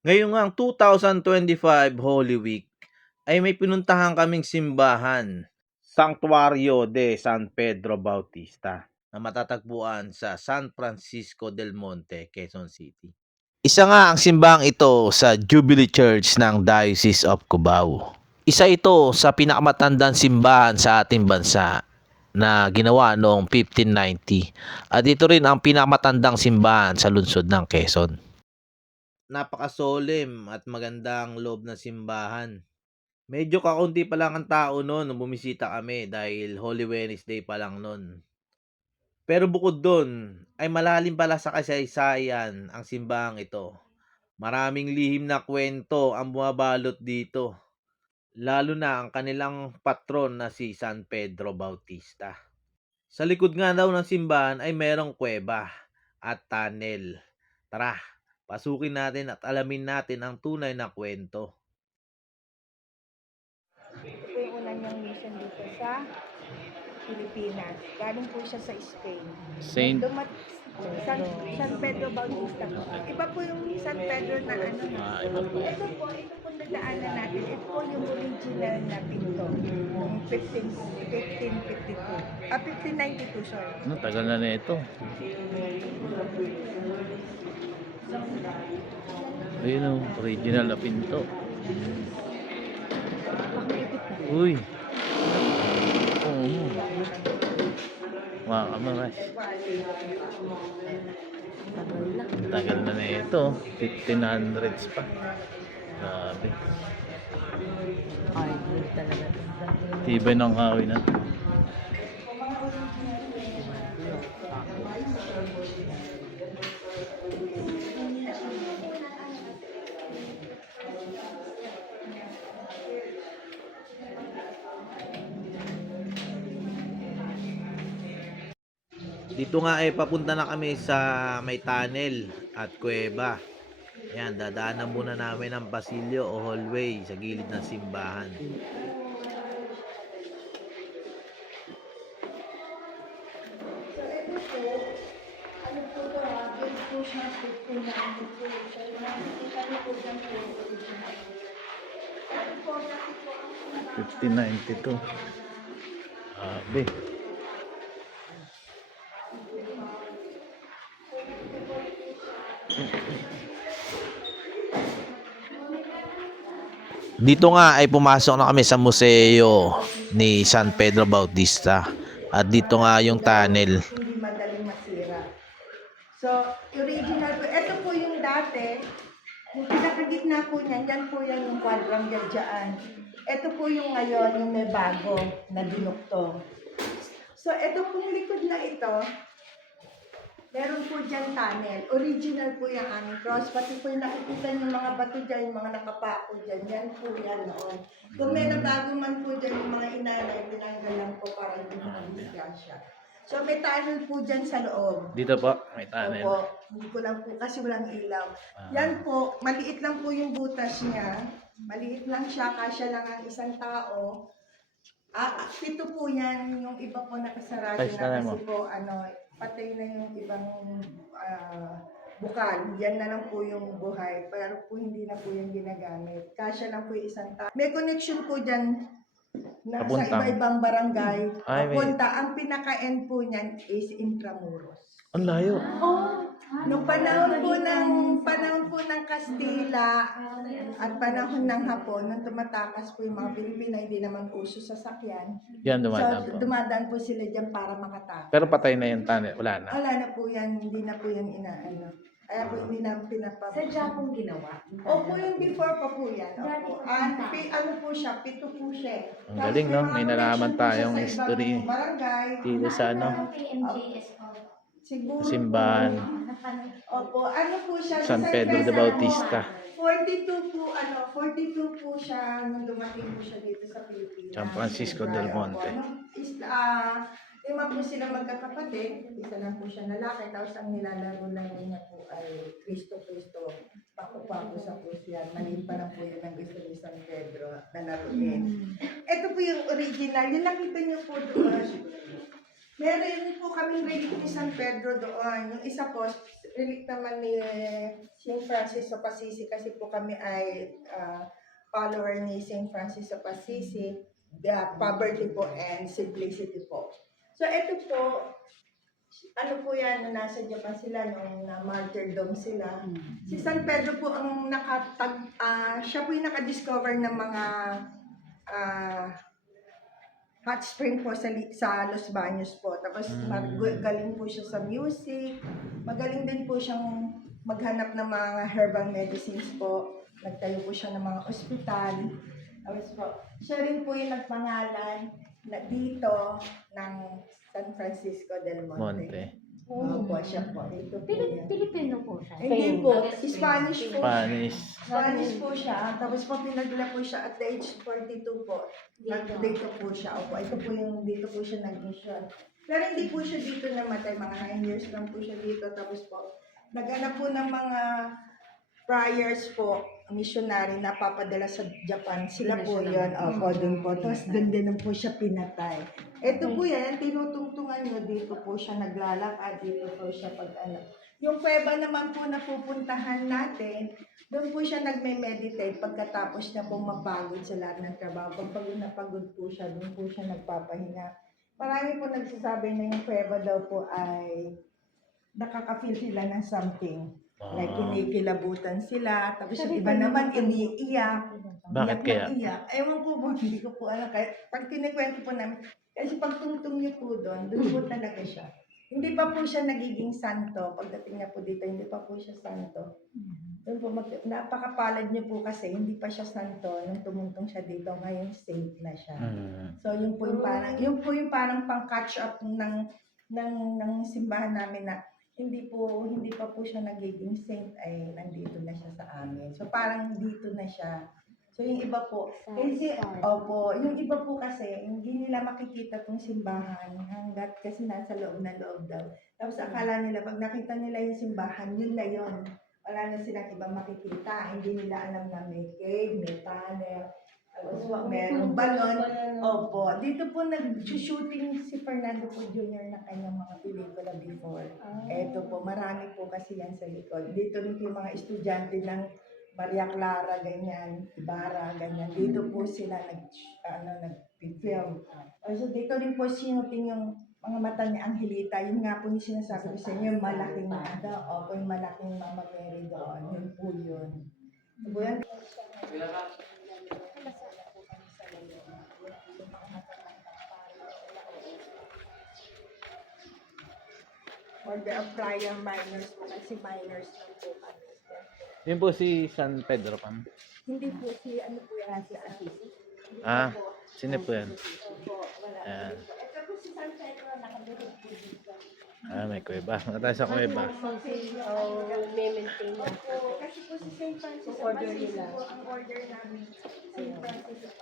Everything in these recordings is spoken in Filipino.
Ngayong ang 2025 Holy Week ay may pinuntahan kaming simbahan, Sanctuario de San Pedro Bautista na matatagpuan sa San Francisco del Monte, Quezon City. Isa nga ang simbahang ito sa Jubilee Church ng Diocese of Cubao. Isa ito sa pinakamatandang simbahan sa ating bansa na ginawa noong 1590 at ito rin ang pinakamatandang simbahan sa lungsod ng Quezon napakasolim at magandang loob ng simbahan. Medyo kakunti pa lang ang tao noon nung bumisita kami dahil Holy Wednesday pa lang noon. Pero bukod doon, ay malalim pala sa kasaysayan ang simbahang ito. Maraming lihim na kwento ang bumabalot dito. Lalo na ang kanilang patron na si San Pedro Bautista. Sa likod nga daw ng simbahan ay merong kuweba at tunnel. Tara, Pasukin natin at alamin natin ang tunay na kwento. Ito po yung una niyang mission dito sa Pilipinas. Galing po siya sa Spain. Saint Dumat San, San Pedro Bautista po. Iba po yung San Pedro na ano. Ah, iba po. Ito po, ito po nadaanan natin. Ito po yung original na pinto. Noong 15, 1552. Ah, 1592, sorry. Ano, tagal na na ito. Ayun o, original na pinto. Uy. Oo. Mga kamaras. Tagal na na ito. 1500s pa. Grabe. Tibay ng kahoy na. Dito nga ay papunta na kami sa may tunnel at kuweba. Yan, dadaanan muna namin ang pasilyo o hallway sa gilid ng simbahan. So, ito po, ano Dito nga ay pumasok na kami sa museo ni San Pedro Bautista. At dito nga yung tunnel. hindi madaling masira. So, original po. Ito po yung dati, yung pinakagitna po niyan, yan po yan yung quadrangle dyan. Ito po yung ngayon, yung may bago na dinuktong. So, ito pong likod na ito, meron po dyan tunnel. Original po yung aming cross. Pati po yung nakikita yung mga bato dyan, yung mga nakapako dyan. Yan po yan noon. Kung may nabago man po dyan yung mga inanay, tinanggal lang po para hindi makadisgrasya. So may tunnel po dyan sa loob. Dito po, may tunnel. Opo, hindi ko lang po kasi walang ilaw. Ah. Yan po, maliit lang po yung butas niya. Maliit lang siya, kasya lang ang isang tao. Ah, ah, pito po yan, yung iba po nakasarado Ay, na mo. kasi po, ano, patay na yung ibang ah, bukal. Yan na lang po yung buhay. Pero po hindi na po yung ginagamit. Kasya lang po yung isang tao. May connection po dyan na sa Papuntang. iba-ibang barangay. Ay, may- Papunta. Ang pinaka-end po niyan is Intramuros. Ang layo. Nung panahon po ng panahon po ng Kastila at panahon ng Hapon, nung tumatakas po yung mga Pilipina, hindi naman uso sa sakyan. Yan, dumadaan so, po. dumadaan po sila dyan para makatakas. Pero patay na yung tunnel. Wala na. Wala na po yan, hindi na po yan inaano. Kaya po hindi na pinapab... Sadya pong ginawa. Opo, yung before pa po yan. Opo. po, An, pi, ano po siya, pito po siya. Ang galing, no? May nalaman tayong sa history. Dito sa ano, PMJS po. Siguro simbahan. po. Opo, ano po siya? San sa Pedro de Bautista. 42 po, ano, 42 po siya nung dumating po siya dito sa Pilipinas. San Francisco del Monte. nung Is, ah, lima po sila magkakapatid, isa lang po siya lalaki, tapos ang nilalaro lang niya po ay Kristo Kristo, pako-pako sa krus yan. Maliit pa lang po yan ang gusto ni San Pedro na laruin. Ito po yung original, yung nakita niyo po doon. Meron po kaming relic ni San Pedro doon. Yung isa po, relic naman ni St. Francis of Assisi kasi po kami ay ah, follower ni St. Francis of Assisi, the poverty po and simplicity po. So ito po, ano po yan, na nasa Japan sila, nung na martyrdom sila. Si San Pedro po ang nakatag, ah, siya po yung nakadiscover ng mga ah, hot spring po sa, sa Los Baños po. Tapos Mm. magaling po siya sa music, magaling din po siyang maghanap ng mga herbal medicines po. Nagtayo po siya ng mga ospital. Tapos po, siya rin po yung nagpangalan na dito ng San Francisco del Monte. Monte. Opo, siya po. Ito po Pilip, yan. Pilipino po siya. Hindi po, Spanish po. Spanish. Spanish po siya. Tapos po pinagla po siya at the age 42 po. Dito. Dito po siya. Opo, ito po yung dito po siya nag-mission. Pero hindi po siya dito namatay. Mga 9 years lang po siya dito. Tapos po, naghanap po ng mga friars po, missionary na papadala sa Japan. Sila po yun. Opo, dun po. Tapos dun din po siya pinatay. Ito po yan, tinutungtungan nyo. Dito po siya naglalakad. Dito po siya pag ano. Yung kuweba naman po na pupuntahan natin, doon po siya nagme-meditate pagkatapos niya po mapagod sa lahat ng trabaho. Pag pagod na pagod po siya, doon po siya nagpapahinga. Marami po nagsasabi na yung kuweba daw po ay nakaka-feel sila ng something. Like Ah, kinikilabutan sila, tapos yung iba naman yung- umiiyak. Bakit Iyak kaya? na Iyak. Ewan ko po, hindi ko po alam. Kahit pag kinikwento po namin, kasi pag tungtong niyo po doon, doon po talaga siya. Hindi pa po siya nagiging santo. Pagdating niya po dito, hindi pa po siya santo. Doon po, mag, napakapalad niyo po kasi, hindi pa siya santo. Nung tumuntong siya dito, ngayon saint na siya. mm, So, yun po yung parang, yun po yung parang pang-catch up ng, ng, ng simbahan namin na hindi po, hindi pa po siya nagiging saint ay nandito na siya sa amin. So, parang dito na siya. So, yung iba po, kasi, opo, yung iba po kasi, hindi nila makikita tong simbahan hanggat kasi nasa loob na loob daw. Tapos akala nila, pag nakita nila yung simbahan, yun na yun. Wala na silang ibang makikita. Hindi nila alam na may cave, may tunnel. Wa- merong balon. Opo, dito po nag-shooting si Fernando po Jr. na kanyang mga pelikula before. Eto po, marami po kasi yan sa likod. Dito rin po yung mga estudyante ng Maria Clara, ganyan, Ibarra, ganyan. Dito po sila nag, ano, nag-film. So dito rin po sinuting yung mga mata ni Angelita. Yun nga po yung sinasabi ko sa inyo, yung malaking ano, opo, yung malaking Mama Mary doon. Yun po yun. Ito po yan. Of prior minors po kasi minors lang po kami. Yun po si San Pedro Pam. Hindi po si ano po yan si Assisi. Ah, sino po yan? Opo, wala. Ayan. Ito po si San Pedro, nakabulog po dito. Ah, may kuweba. Tayo sa kuweba. Oh, maintain Opo, kasi po si St. Francis of Order nila. ang order namin. St. Francis of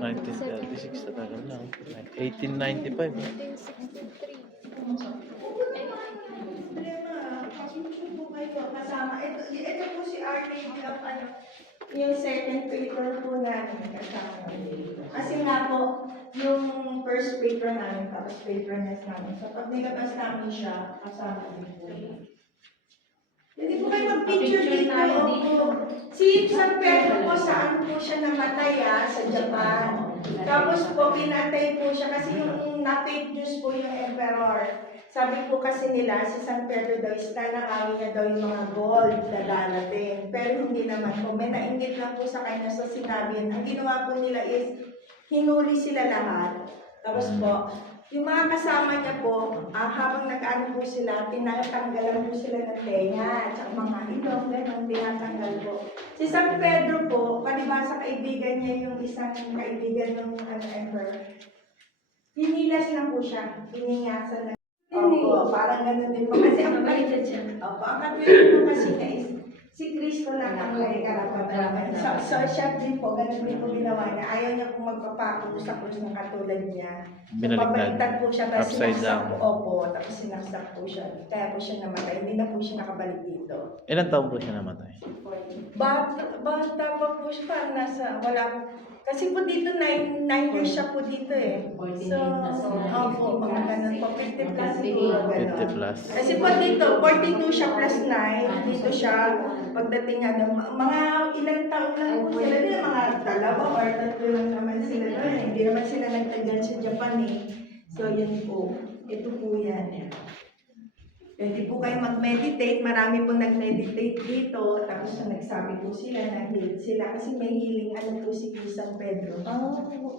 1936 na tagal na. 1895. eh. Problema, pag-YouTube po kayo kasama. Ito, ito po si Arcade of ano, yung second paper po namin kasama. Kasi nga po, yung first paper namin, tapos paper nest namin. So pag nilabas namin siya, kasama din po. Hindi po kayo mag-picture Picture dito. tayo Opo. dito. Si San Pedro po, saan po siya namatay ah, sa Japan. Tapos po, pinatay po siya kasi yung na-fake news po yung emperor. Sabi po kasi nila, si San Pedro daw is nanakawin niya daw yung mga gold na darating. Pero hindi naman po. May nainggit lang po sa kanya sa sinabi. Ang ginawa po nila is, hinuli sila lahat. Tapos po, yung mga kasama niya po, ah, habang nag-ano po sila, tinatanggalan po sila ng tenga, at saka mga ilong, gano'n, tinatanggal po. Si San Pedro po, palibasa kaibigan niya yung isang kaibigan ng ano, emperor. Hinilas lang po siya, hiningasan lang. Opo, parang gano'n din po. Kasi ang Mabaliktad siya. Opo, ang katulad po kasi niya is, si Kristo lang ang may karapatan. So, so siya din po, ganun din po ginawa niya. Ayaw niya po magpapako sa krus ng katulad niya. Binaliktad. Pabaliktad po siya, tapos sinaksak po. Opo, tapos sinaksak po siya. Kaya po siya namatay. Hindi na po siya nakabalik dito. Ilan taon po siya namatay? Bata, bata pa po siya, parang nasa, wala, Kasi po dito, 9, 9 years siya po dito eh. So, 49 na. opo, mga ganun po. 50 plus siguro, 50 ganun. plus. Kasi po dito, 42 siya plus 9. Dito siya, pagdating ano, ma- mga ilang taon lang po sila. Hindi mga dalawa or tatlo lang naman sila. doon. Hindi naman sila nagtagal sa Japan eh. So, yun po. Ito po yan. Pwede po kayo mag-meditate. Marami po nag-meditate dito. Tapos na nagsabi po sila, nag-heal sila. Kasi may healing ano po si San Pedro.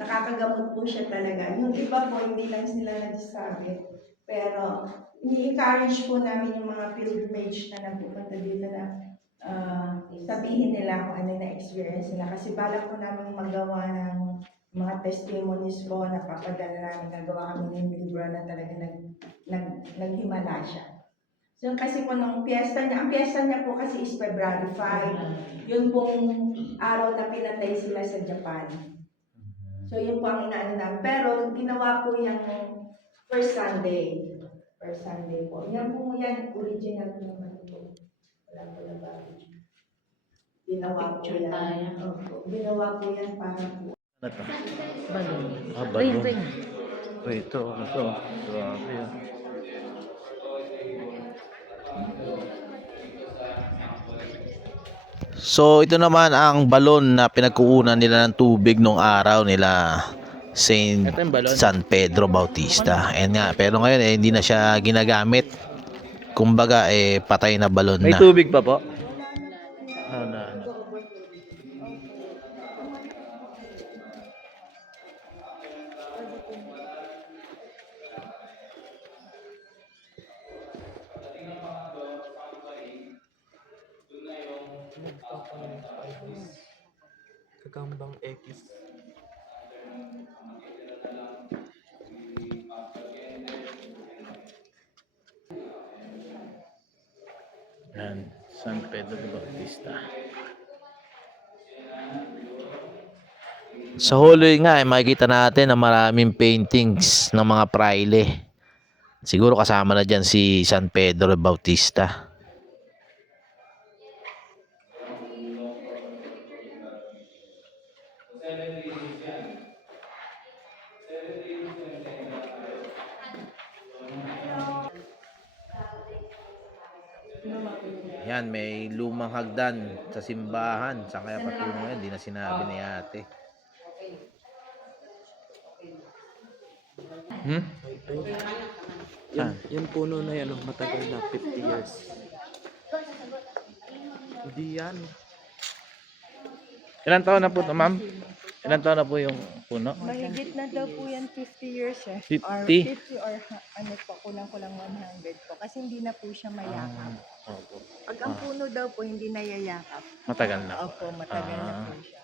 Nakakagamot po siya talaga. Yung iba po, hindi lang sila nagsasabi. Pero, ini-encourage po namin yung mga pilgrimage na nagpupunta dito na ah, sabihin nila kung ano na experience nila. Kasi balak po namin magawa ng mga testimonies po na papadala namin. Nagawa kami ng libro na talaga nag, nag, naghimala siya. So, kasi po nung piyesta niya, ang piyesta niya po kasi is February 5. Yun pong araw na pinatay sila sa Japan. So, yun po ang inaano namin. Pero, ginawa po yung first Sunday. First Sunday po. Yan po yan, original po naman po. Wala po na ba? Ginawa po yan. Opo. Ginawa po yan para po. Ano to? Balon. Ah, Ring, balon. ring. Wait, ito, ano to? Grabe ah. So ito naman ang balon na pinagkuunan nila ng tubig nung araw nila Saint. San Pedro Bautista. Ayan nga, pero ngayon eh, hindi na siya ginagamit. Kumbaga eh patay na balon May na. tubig pa po? Kakambang X. Yan, San Pedro Bautista. Sa huli nga eh, makikita natin na maraming paintings ng mga praile. Siguro kasama na dyan si San Pedro Bautista. Yan, may lumang hagdan sa simbahan. Saan kaya patungo yan? Di na sinabi ni ate. Hmm? Yan, yung puno na yan, oh, matagal na, 50 years. Hindi yan. Ilan taon na po ito, ma'am? Ilan taon na po yung puno? Mahigit na daw po yan 50 years eh. 50? Or 50 or ha- ano po, kulang-kulang 100 po. Kasi hindi na po siya mayakap. Opo. Pag ang puno daw po hindi nayayakap. Matagal na. Opo, matagal na Ah. po siya.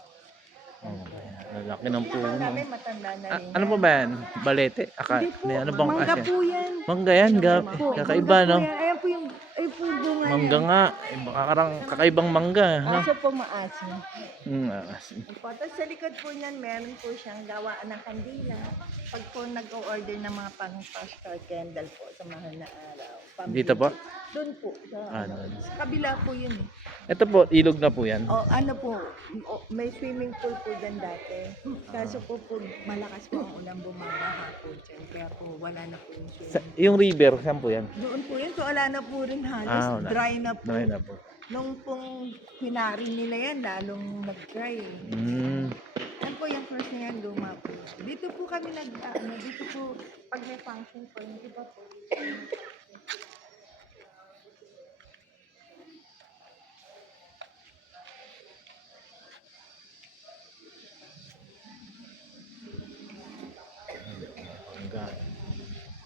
Okay. Lalaki ng puno. Marami matanda na Ah, rin. ano po ba yan? Balete? Aka, Hindi po, ano bang mangga kasi? po yan. Mangga yan, gap. Po, Kakaiba, mangga no? po yan. Ayan po yung, ay po yung bunga Mangga nga. Eh, baka karang kakaibang mangga, no? Aso po maasim. Ah, asin. Po, tapos sa likod po niyan, meron po siyang gawaan ng kandila. Pag po nag-o-order ng mga pang Pascal candle po sa mahal na araw. Dito po? Doon po. Sa, Ah, ano, doon. sa kabila po yun eh. Ito po, ilog na po yan. O ano po, o, may swimming pool po dyan dati. Kaso po po, malakas po ang ulan bumabaha po dyan. Kaya po wala na po yung Sa, swimming yung river, saan po yan? Doon po yun, so wala na po rin halos. Ah, wala. Dry na po. Dry na po. Nung pong hinari nila yan, lalong nag-dry. eh. Hmm. Yan po yung first na yan, luma po. Dito po kami nag, ah, ano, dito po, pag may function po, yung iba po.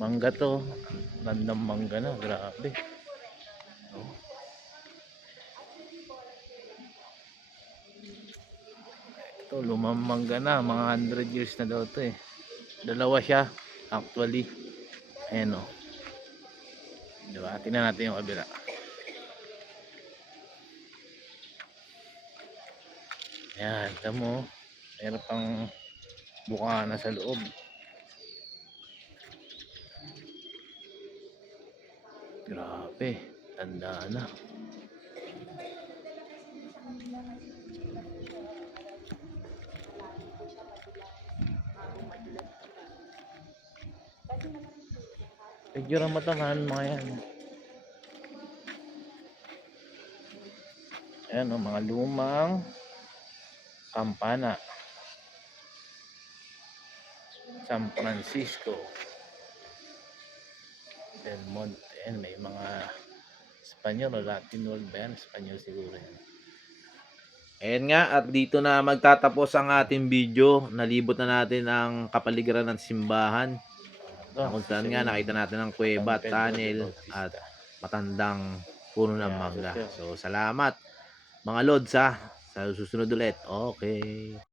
Mangga to. Landang mangga na. Grabe. Oh. Ito, lumang mangga na. Mga 100 years na daw to eh. Dalawa siya. Actually. Ayan o. Diba? Tingnan natin yung kabila. Ayan. Tignan mo. Meron pang bukana sa loob. Grabe, tanda na. Medyo ramataman mga yan. Ayan o, mga lumang kampana. San Francisco. Del Monte. Ayan, may mga Espanyol o Latin world ba yan? Espanyol siguro yan. Ayan nga, at dito na magtatapos ang ating video. Nalibot na natin ang kapaligiran ng simbahan. Ito, kung saan nga nakita natin ang kuweba, tunnel, at matandang puno ng mangga. So, salamat mga lods ha. Sa susunod ulit. Okay.